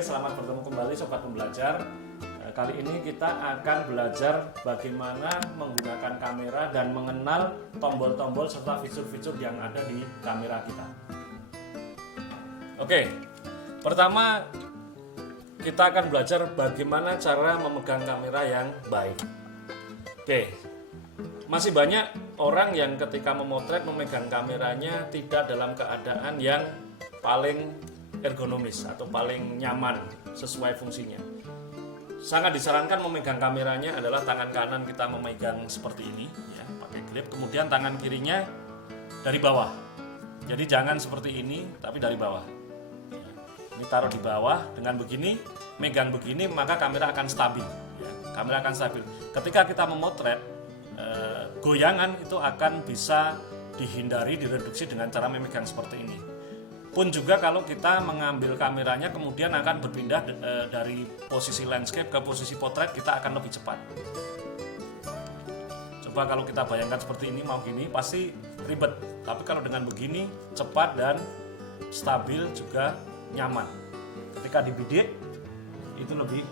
Oke, selamat bertemu kembali Sobat Pembelajar. Kali ini kita akan belajar bagaimana menggunakan kamera dan mengenal tombol-tombol serta fitur-fitur yang ada di kamera kita. Oke, pertama kita akan belajar bagaimana cara memegang kamera yang baik. Oke, masih banyak orang yang ketika memotret memegang kameranya tidak dalam keadaan yang paling ergonomis atau paling nyaman sesuai fungsinya. Sangat disarankan memegang kameranya adalah tangan kanan kita memegang seperti ini ya, pakai grip, kemudian tangan kirinya dari bawah. Jadi jangan seperti ini tapi dari bawah. Ini taruh di bawah, dengan begini, megang begini maka kamera akan stabil ya. Kamera akan stabil. Ketika kita memotret goyangan itu akan bisa dihindari, direduksi dengan cara memegang seperti ini. Pun juga kalau kita mengambil kameranya kemudian akan berpindah dari posisi landscape ke posisi potret, kita akan lebih cepat. Coba kalau kita bayangkan seperti ini, mau gini pasti ribet. Tapi kalau dengan begini cepat dan stabil juga nyaman. Ketika dibidik itu lebih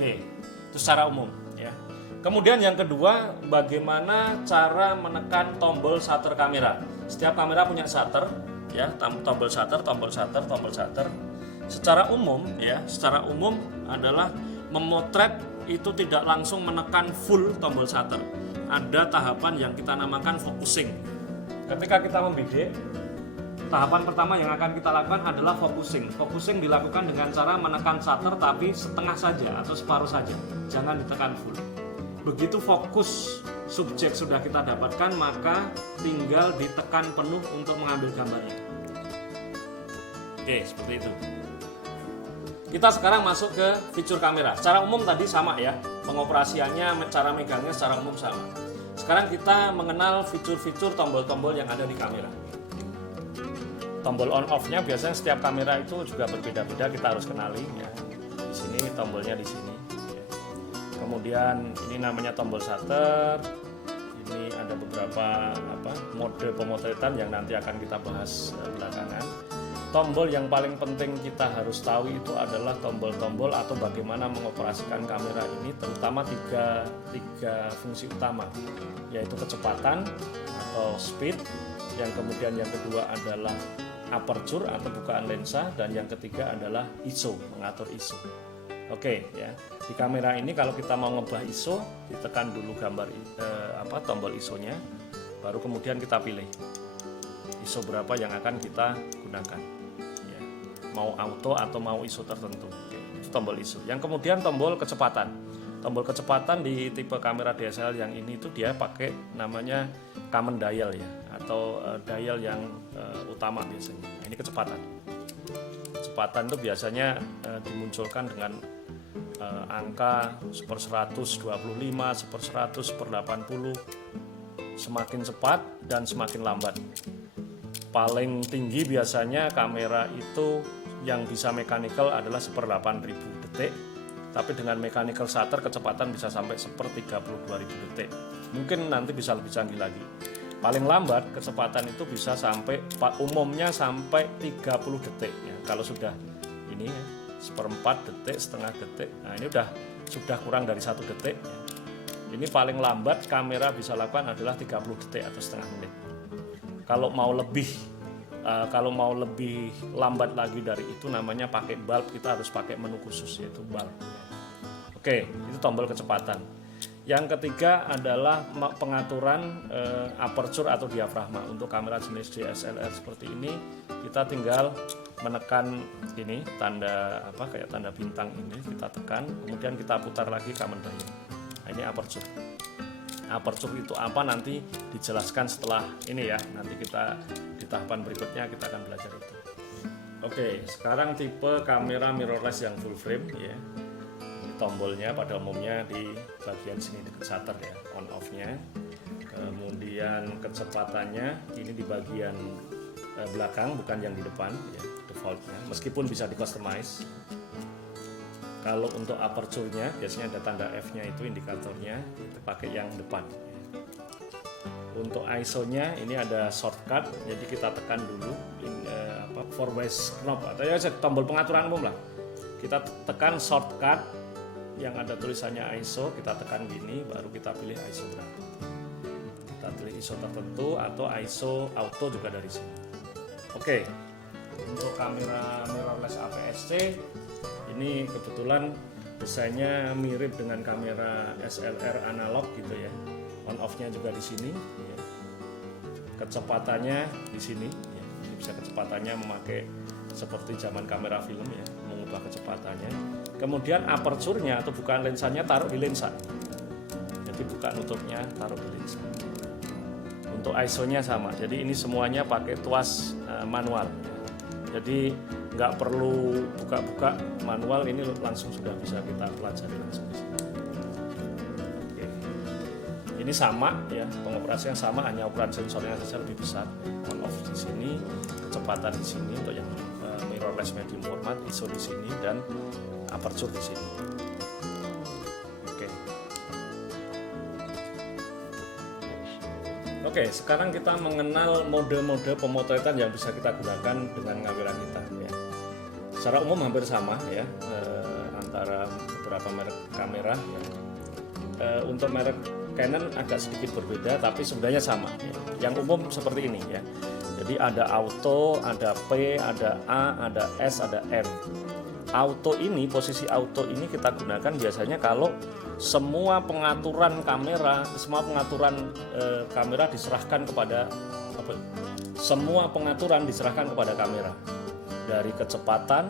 oke. Itu secara umum ya. Kemudian yang kedua, bagaimana cara menekan tombol shutter kamera. Setiap kamera punya shutter ya, tombol shutter. Secara umum adalah memotret itu tidak langsung menekan full tombol shutter. Ada tahapan yang kita namakan focusing. Ketika kita membidik, tahapan pertama yang akan kita lakukan adalah focusing. Focusing dilakukan dengan cara menekan shutter tapi setengah saja atau separuh saja. Jangan ditekan full. Begitu fokus subjek sudah kita dapatkan, maka tinggal ditekan penuh untuk mengambil gambarnya. Oke, seperti itu. Kita sekarang masuk ke fitur kamera. Secara umum tadi sama ya, pengoperasiannya, cara megangnya secara umum sama. Sekarang kita mengenal fitur-fitur tombol-tombol yang ada di kamera. Tombol on off-nya biasanya setiap kamera itu juga berbeda-beda, kita harus kenali ya. Di sini tombolnya di sini. Kemudian ini namanya tombol shutter. Ini ada beberapa mode pemotretan yang nanti akan kita bahas belakangan. Tombol yang paling penting kita harus tahu itu adalah tombol-tombol atau bagaimana mengoperasikan kamera ini, terutama tiga fungsi utama, yaitu kecepatan atau speed, yang kemudian yang kedua adalah aperture atau bukaan lensa, dan yang ketiga adalah ISO, mengatur ISO. Oke ya, di kamera ini kalau kita mau ngubah ISO, ditekan dulu tombol ISO-nya, baru kemudian kita pilih ISO berapa yang akan kita gunakan. Ya, mau auto atau mau ISO tertentu. Oke, itu tombol ISO. Yang kemudian tombol kecepatan. Tombol kecepatan di tipe kamera DSLR yang ini itu dia pakai namanya common dial ya, atau dial yang utama biasanya. Nah, ini kecepatan. Kecepatan itu biasanya dimunculkan dengan angka 1/125, 1/100, 1/80, semakin cepat dan semakin lambat. Paling tinggi biasanya kamera itu yang bisa mechanical adalah 1/8000 detik, tapi dengan mechanical shutter kecepatan bisa sampai 1/32.000 detik. Mungkin nanti bisa lebih canggih lagi. Paling lambat kecepatan itu bisa sampai, umumnya sampai 30 detik ya. Kalau sudah ini 1/4 detik, setengah detik, nah ini sudah kurang dari 1 detik ya. Ini paling lambat kamera bisa lakukan adalah 30 detik atau setengah menit. Kalau mau lebih lambat lagi dari itu, namanya pakai bulb, kita harus pakai menu khusus yaitu bulb. Oke, itu tombol kecepatan. Yang ketiga adalah pengaturan aperture atau diafragma. Untuk kamera jenis DSLR seperti ini, kita tinggal menekan ini tanda kayak tanda bintang ini, kita tekan, kemudian kita putar lagi common dial. Nah, ini aperture. Aperture itu apa nanti dijelaskan setelah ini ya. Nanti kita di tahapan berikutnya kita akan belajar itu. Oke, sekarang tipe kamera mirrorless yang full frame ya. Tombolnya pada umumnya di bagian sini dekat shutter ya, on off-nya. Kemudian kecepatannya ini di bagian belakang, bukan yang di depan ya, defaultnya, meskipun bisa di customize. Kalau untuk aperture-nya biasanya ada tanda F-nya, itu indikatornya, itu pakai yang depan. Untuk ISO-nya ini ada shortcut, jadi kita tekan dulu forward knob atau ya tombol pengaturan umum lah. Kita tekan shortcut yang ada tulisannya ISO, kita tekan gini, baru kita pilih ISO berapa. Kita pilih ISO tertentu atau ISO auto juga dari sini. Oke, untuk kamera mirrorless APS-C ini kebetulan desainnya mirip dengan kamera SLR analog gitu ya. On off-nya juga di sini. Ya. Kecepatannya di sini. Ya. Ini bisa kecepatannya memakai seperti zaman kamera film ya, mengubah kecepatannya. Kemudian aperture-nya atau bukaan lensanya taruh di lensa. Jadi buka nutupnya taruh di lensa. Untuk ISO-nya sama. Jadi ini semuanya pakai tuas manual. Jadi nggak perlu buka-buka manual, ini langsung sudah bisa kita pelajari langsung di sini. Oke. Ini sama ya, pengoperasian sama, hanya ukuran sensornya saja lebih besar. On off di sini, kecepatan di sini untuk yang mirrorless medium format, ISO di sini dan aperture di sini. Oke, sekarang kita mengenal mode-mode pemotretan yang bisa kita gunakan dengan kamera kita. Ya. Secara umum hampir sama ya antara beberapa merek kamera. Ya. Untuk merek Canon agak sedikit berbeda, tapi sebenarnya sama. Ya. Yang umum seperti ini ya. Jadi ada auto, ada P, ada A, ada S, ada M. Auto ini, posisi auto ini kita gunakan biasanya kalau semua pengaturan kamera, kamera diserahkan kepada semua pengaturan diserahkan kepada kamera. Dari kecepatan,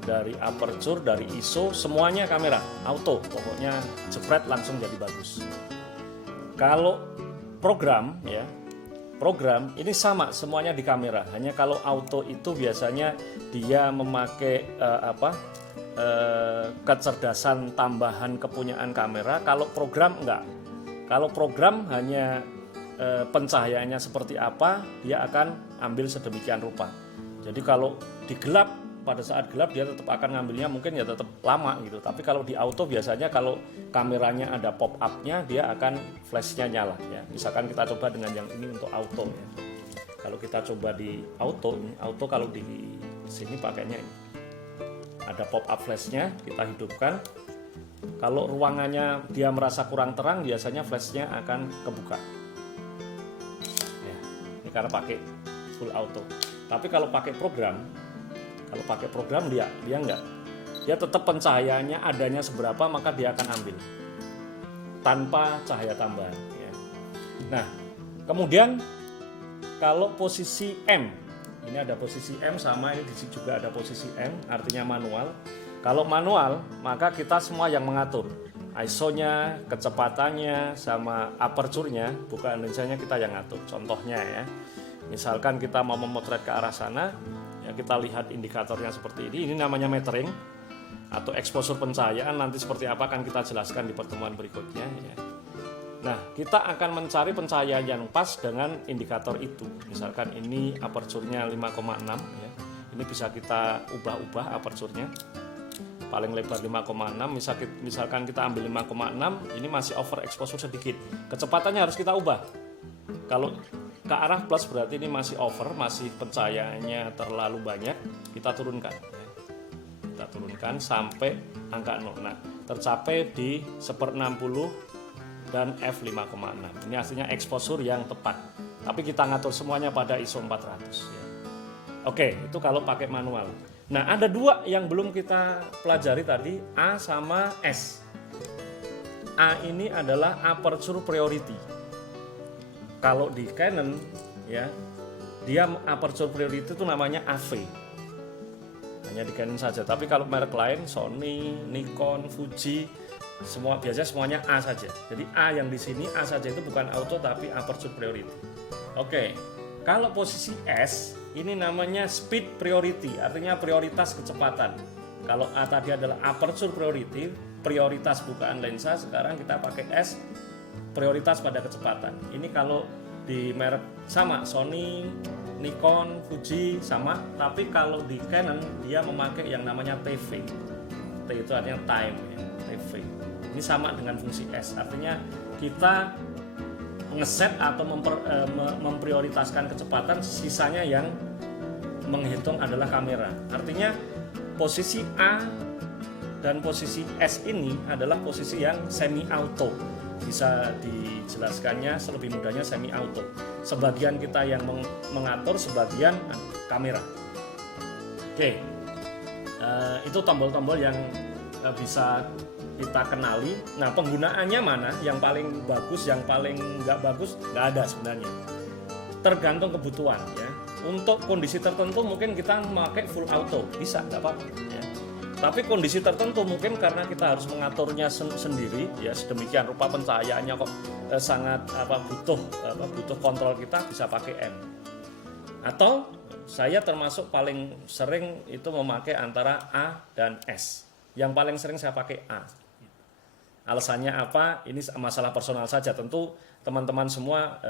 dari aperture, dari ISO, semuanya kamera auto. Pokoknya jepret langsung jadi bagus. Kalau program ya, program ini sama semuanya di kamera. Hanya kalau auto itu biasanya dia memakai kecerdasan tambahan kepunyaan kamera. Kalau program enggak. Kalau program hanya pencahayaannya seperti apa, dia akan ambil sedemikian rupa. Jadi kalau di gelap, pada saat gelap dia tetap akan ngambilnya mungkin ya tetap lama gitu. Tapi kalau di auto biasanya kalau kameranya ada pop up-nya, dia akan flash-nya nyala ya. Misalkan kita coba dengan yang ini untuk auto ya. Kalau kita coba di auto kalau di sini pakainya ini. Ada pop-up flash-nya, kita hidupkan. Kalau ruangannya dia merasa kurang terang, biasanya flash-nya akan kebuka. Ya, ini karena pakai full auto. Tapi kalau pakai program dia enggak. Dia tetap pencahayaannya adanya seberapa, maka dia akan ambil. Tanpa cahaya tambahan. Ya. Nah, kemudian kalau posisi M, ini ada posisi M sama, ini di sini juga ada posisi M, artinya manual. Kalau manual, maka kita semua yang mengatur. ISO-nya, kecepatannya, sama aperture-nya, bukaan lensanya kita yang ngatur. Contohnya ya, misalkan kita mau memotret ke arah sana, ya kita lihat indikatornya seperti ini namanya metering atau exposure pencahayaan. Nanti seperti apa akan kita jelaskan di pertemuan berikutnya. Ya. Nah, kita akan mencari pencahayaan yang pas dengan indikator itu. Misalkan ini aperture-nya 5,6 ya. Ini bisa kita ubah-ubah aperture-nya. Paling lebar 5,6, misalkan kita ambil 5,6, ini masih over exposure sedikit. Kecepatannya harus kita ubah. Kalau ke arah plus berarti ini masih over, masih pencahayaannya terlalu banyak, kita turunkan ya. Kita turunkan sampai angka 0. Nah, tercapai di 1/60 dan f5,6. Ini artinya exposure yang tepat. Tapi kita ngatur semuanya pada ISO 400 ya. Oke, itu kalau pakai manual. Nah, ada dua yang belum kita pelajari tadi, A sama S. A ini adalah aperture priority. Kalau di Canon ya, dia aperture priority itu namanya AV. Hanya di Canon saja. Tapi kalau merek lain, Sony, Nikon, Fuji, biasanya semuanya A saja. Jadi A yang di sini A saja, itu bukan auto tapi aperture priority. Oke. Kalau posisi S ini namanya speed priority, artinya prioritas kecepatan. Kalau A tadi adalah aperture priority, prioritas bukaan lensa, sekarang kita pakai S, prioritas pada kecepatan. Ini kalau di merek sama, Sony, Nikon, Fuji sama, tapi kalau di Canon dia memakai yang namanya TV. T itu artinya time ya, TV. Ini sama dengan fungsi S, artinya kita ngeset atau memprioritaskan kecepatan, sisanya yang menghitung adalah kamera. Artinya posisi A dan posisi S ini adalah posisi yang semi auto. Bisa dijelaskannya selebih mudahnya semi auto. Sebagian kita yang mengatur, sebagian kamera. Oke, itu tombol-tombol yang bisa kita kenali. Nah, penggunaannya mana? Yang paling bagus, yang paling nggak bagus, nggak ada sebenarnya. Tergantung kebutuhan ya. Untuk kondisi tertentu mungkin kita memakai full auto, bisa, nggak apa-apa. Ya. Tapi kondisi tertentu mungkin karena kita harus mengaturnya sendiri, ya sedemikian rupa pencahayaannya kok sangat butuh kontrol, kita bisa pakai M. Atau saya termasuk paling sering itu memakai antara A dan S. Yang paling sering saya pakai A. Alasannya apa? Ini masalah personal saja. Tentu teman-teman semua